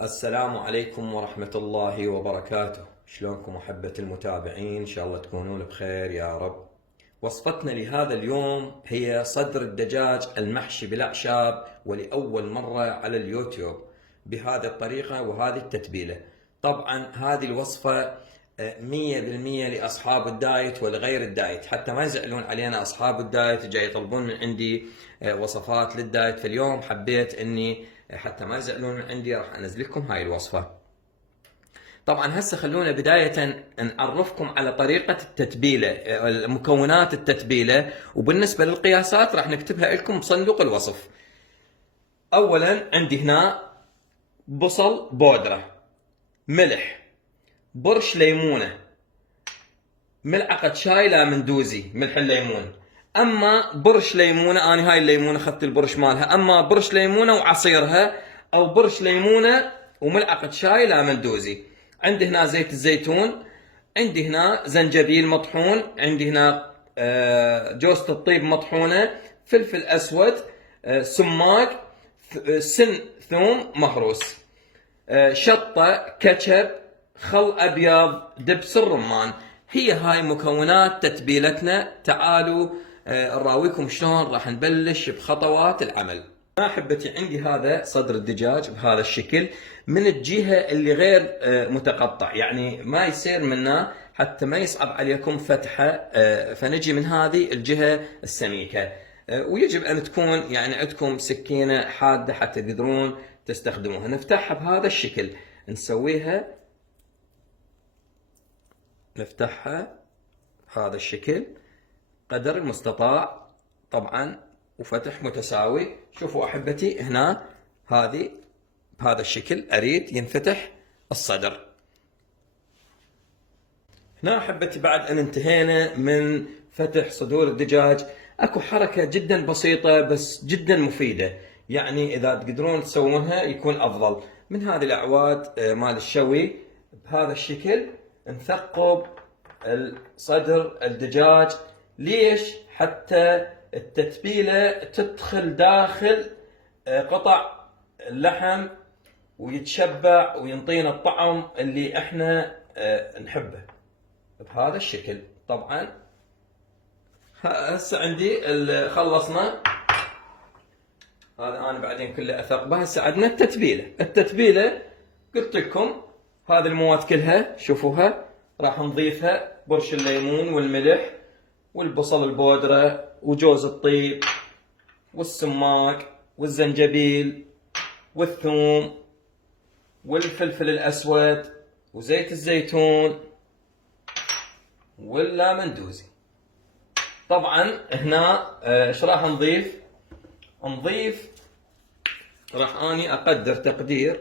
السلام عليكم ورحمة الله وبركاته. شلونكم أحبة المتابعين؟ إن شاء الله تكونون بخير يا رب. وصفتنا لهذا اليوم هي صدر الدجاج المحشي بالأعشاب، ولأول مرة على اليوتيوب بهذه الطريقة وهذه التتبيلة. طبعا هذه الوصفة 100% لأصحاب الدايت ولغير الدايت، حتى ما يزعلون علينا أصحاب الدايت جاي يطلبون من عندي وصفات للدايت. فاليوم حبيت أني حتى ما يزعلون من عندي راح أنزل لكم هاي الوصفة. طبعا هسه خلونا بداية نعرفكم على طريقة التتبيلة، مكونات التتبيلة، وبالنسبة للقياسات راح نكتبها لكم بصندوق الوصف. أولا عندي هنا بصل بودرة، ملح، برش ليمونة، ملعقة شاي لامندوزي ملح الليمون. اما برش ليمونه، انا هاي الليمونه اخذت البرش مالها، اما برش ليمونه وعصيرها، او برش ليمونه وملعقه شاي لامندوزي. عندي هنا زيت الزيتون، عندي هنا زنجبيل مطحون، عندي هنا جوزة الطيب مطحونه، فلفل اسود، سماق، سن ثوم مهروس، شطه، كاتشب، خل ابيض، دبس الرمان. هي هاي مكونات تتبيلتنا. تعالوا نراويكم شلون راح نبلش بخطوات العمل. احبتي عندي هذا صدر الدجاج بهذا الشكل من الجهه اللي غير متقطع، يعني ما يصير منه حتى ما يصعب عليكم فتحه، فنجي من هذه الجهه السميكه. ويجب ان تكون يعني عندكم سكينه حاده حتى تقدرون تستخدموها. نفتحها بهذا الشكل، نفتحها بهذا الشكل قدر المستطاع طبعا، وفتح متساوي. شوفوا احبتي هنا هذه بهذا الشكل اريد ينفتح الصدر. هنا احبتي بعد ان انتهينا من فتح صدور الدجاج، اكو حركة جدا بسيطة بس جدا مفيدة، يعني اذا تقدرون تسوونها يكون افضل. من هذه الاعواد مال الشوي بهذا الشكل نثقب صدر الدجاج. ليش؟ حتى التتبيلة تدخل داخل قطع اللحم ويتشبع وينطينا الطعم اللي احنا نحبه بهذا الشكل. طبعا هسه عندي خلصنا هذا، انا بعدين كله اثقبه. هسه عندنا التتبيله قلت لكم هذه المواد كلها شوفوها راح نضيفها: برش الليمون والملح والبصل البودرة وجوز الطيب والسماق والزنجبيل والثوم والفلفل الأسود وزيت الزيتون واللامندوزي. طبعا هنا ايش راح نضيف؟ راح اني اقدر تقدير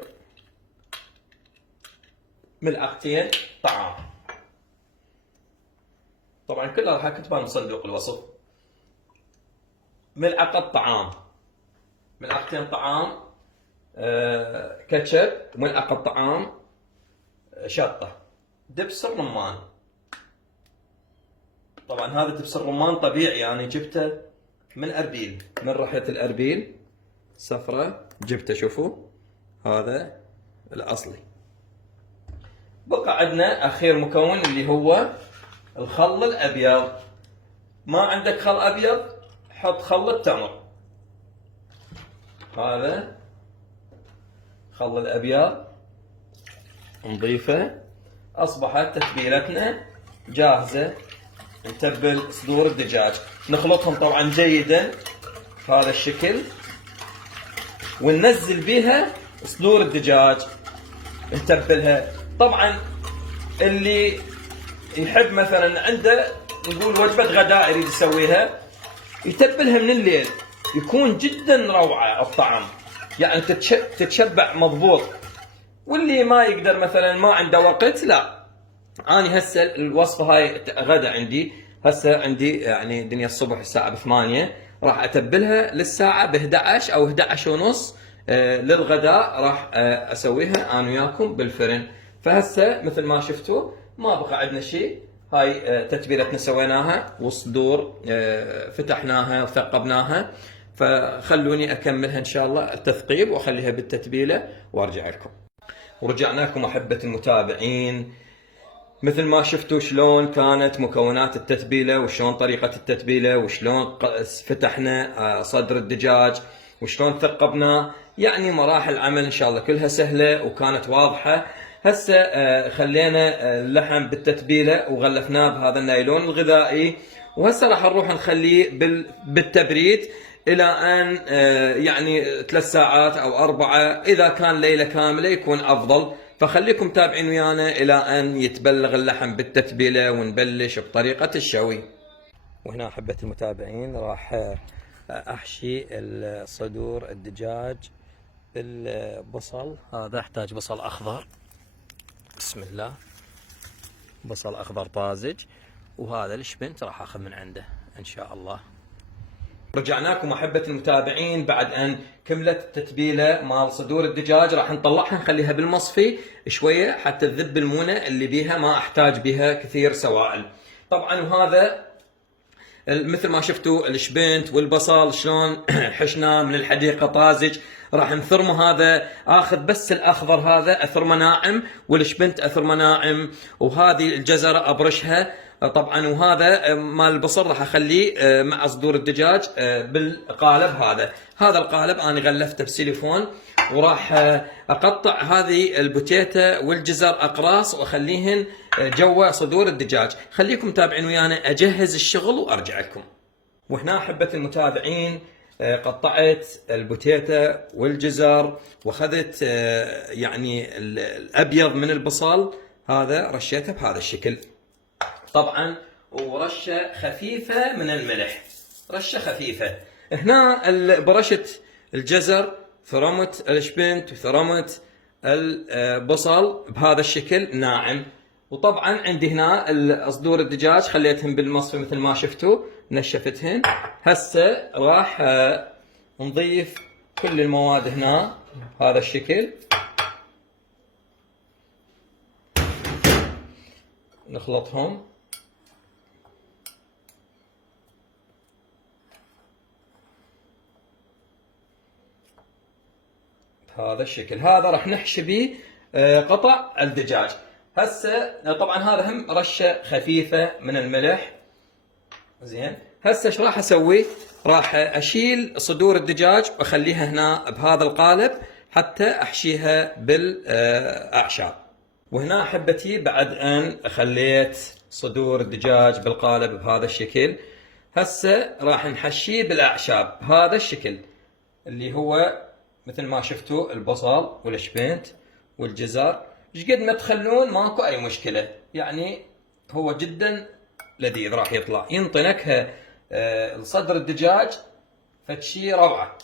ملعقتين طعام. طبعا كلها راح اكتبها من صندوق الوصف. ملعقة طعام، ملعقتين طعام كاتشب، وملعقة طعام شطة، دبس الرمان. طبعا هذا دبس الرمان طبيعي، يعني جبته من اربيل، من رحلة الاربيل صفرة جبته. شوفوا هذا الاصلي. بقى عندنا اخير مكون اللي هو الخل الابيض. ما عندك خل ابيض حط خل التمر. هذا خل الابيض نضيفه. اصبحت تتبيلتنا جاهزه. نتبل صدور الدجاج، نخلطهم طبعا جيدا بهذا الشكل، وننزل بها صدور الدجاج نتبلها. طبعا اللي يحب مثلا عنده نقول وجبة غداء يريد يسويها، يتبلها من الليل، يكون جدا روعة الطعم، يعني تتشبع مضبوط. واللي ما يقدر مثلا ما عنده وقت، لا، أنا هسه الوصفة هاي غدا عندي، هسه عندي يعني دنيا الصبح الساعة ب8، راح أتبلها للساعة ب11 أو 11 ونص للغداء، راح أسويها أنا وياكم بالفرن. فهسه مثل ما شفتوا ما بقى عندنا شيء. هاي تتبيلتنا سويناها، والصدور فتحناها وثقبناها. فخلوني أكملها إن شاء الله التثقيب وأخليها بالتتبيلة وأرجع لكم. ورجعنا لكم أحبة المتابعين. مثل ما شفتوا شلون كانت مكونات التتبيلة وشلون طريقة التتبيلة وشلون فتحنا صدر الدجاج وشلون ثقبناه، يعني مراحل عمل إن شاء الله كلها سهلة وكانت واضحة. هسه خلينا اللحم بالتتبيلة وغلفناه بهذا النايلون الغذائي، وهسه راح نروح نخليه بالتبريد إلى أن يعني 3 ساعات أو 4، إذا كان ليلة كاملة يكون أفضل. فخليكم تابعين ويانا إلى أن يتبلغ اللحم بالتتبيلة ونبلش بطريقة الشوي. وهنا أحبة المتابعين راح أحشي صدور الدجاج بالبصل. هذا أحتاج بصل أخضر، بسم الله، بصل أخضر طازج، وهذا الشبنت راح أخذ من عنده إن شاء الله. رجعنا لكم أحبة المتابعين بعد أن كملت التتبيلة مال صدور الدجاج. راح نطلعها نخليها بالمصفي شوية حتى تذب المونة اللي بيها، ما أحتاج بها كثير سوائل طبعا. وهذا مثل ما شفتوا الشبنت والبصل شلون حشناه من الحديقة طازج، راح نثرمه. هذا اخذ بس الاخضر هذا اثرمه ناعم، والشبنت اثرمه ناعم، وهذه الجزرة ابرشها طبعا. وهذا مال البصل راح اخليه مع صدور الدجاج بالقالب. هذا القالب انا غلفته بسيليفون، وراح اقطع هذه البوتيتا والجزر اقراص واخليهن جوا صدور الدجاج. خليكم متابعين ويانا اجهز الشغل وارجع لكم. وهنا احبة المتابعين قطعت البوتيتا والجزر، واخذت يعني الابيض من البصل هذا رشيته بهذا الشكل طبعا، ورشه خفيفه من الملح، رشه خفيفه. هنا برشت الجزر، ثرمت الشبنت وثرمت البصل بهذا الشكل ناعم. وطبعا عندي هنا صدور الدجاج خليتهم بالمصفى مثل ما شفتوا، نشفتهن. هسه راح نضيف كل المواد هنا بهذا الشكل، نخلطهم بهذا الشكل. هذا راح نحشي به قطع الدجاج. هسه طبعا هذا هم رشه خفيفه من الملح. زين، هسه ايش راح اسوي؟ راح اشيل صدور الدجاج واخليها هنا بهذا القالب حتى احشيها بالاعشاب. وهنا احبتي بعد ان خليت صدور الدجاج بالقالب بهذا الشكل، هسه راح نحشيه بالاعشاب بهذا الشكل اللي هو مثل ما شفتوا البصل والشبنت والجزر. ايش قد ما تخلون ماكو اي مشكله، يعني هو جدا لذيذ، راح يطلع ينطي نكهه صدر الدجاج فشي روعه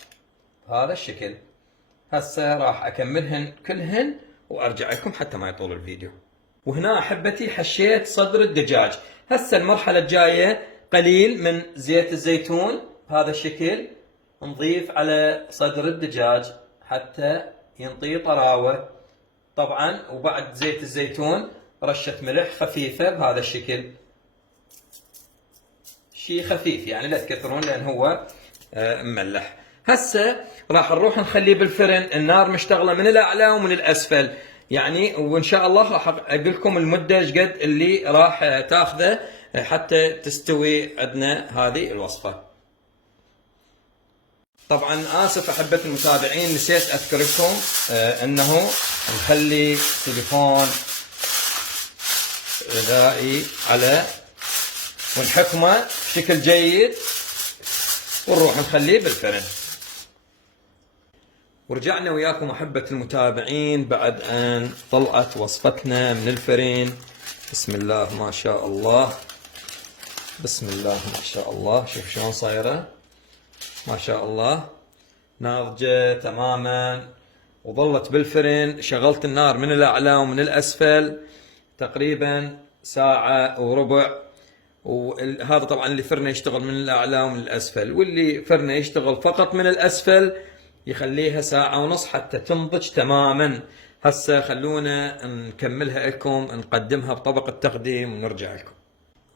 بهذا الشكل. هسه راح اكملهن كلهن وارجع لكم حتى ما يطول الفيديو. وهنا احبتي حشيت صدر الدجاج. هسه المرحله الجايه قليل من زيت الزيتون بهذا الشكل، نضيف على صدر الدجاج حتى ينطي طراوه طبعا. وبعد زيت الزيتون رشه ملح خفيفه بهذا الشكل، شيء خفيف يعني لا تكثرون لان هو مملح. هسه راح نروح نخليه بالفرن، النار مشتغله من الاعلى ومن الاسفل يعني، وان شاء الله راح اقول لكم المده ايش قد اللي راح تاخذه حتى تستوي عندنا هذه الوصفه. طبعا اسف احبة المتابعين، نسيت اذكر لكم انه نخلي تليفون غذائي على ونحكمه بشكل جيد ونروح نخليه بالفرن. ورجعنا وياكم احبة المتابعين بعد ان طلعت وصفتنا من الفرن. بسم الله ما شاء الله، بسم الله ما شاء الله، شوف شلون صايره ما شاء الله، ناضجة تماما. وظلت بالفرن، شغلت النار من الاعلى ومن الاسفل تقريبا ساعة وربع. وهذا طبعا اللي فرنه يشتغل من الاعلى ومن الاسفل، واللي فرنه يشتغل فقط من الاسفل يخليها ساعة ونص حتى تنضج تماما. هسه خلونا نكملها لكم، نقدمها بطبق التقديم ونرجع لكم.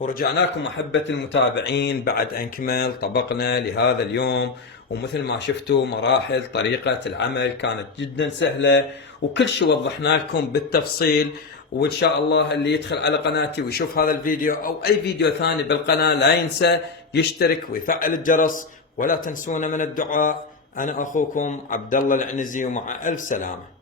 ورجعنا لكم احبة المتابعين بعد ان كمل طبقنا لهذا اليوم، ومثل ما شفتوا مراحل طريقة العمل كانت جدا سهلة، وكل شيء وضحنا لكم بالتفصيل. وإن شاء الله اللي يدخل على قناتي ويشوف هذا الفيديو أو أي فيديو ثاني بالقناة لا ينسى يشترك ويفعل الجرس، ولا تنسونا من الدعاء. أنا أخوكم عبد الله العنزي، ومع ألف سلامة.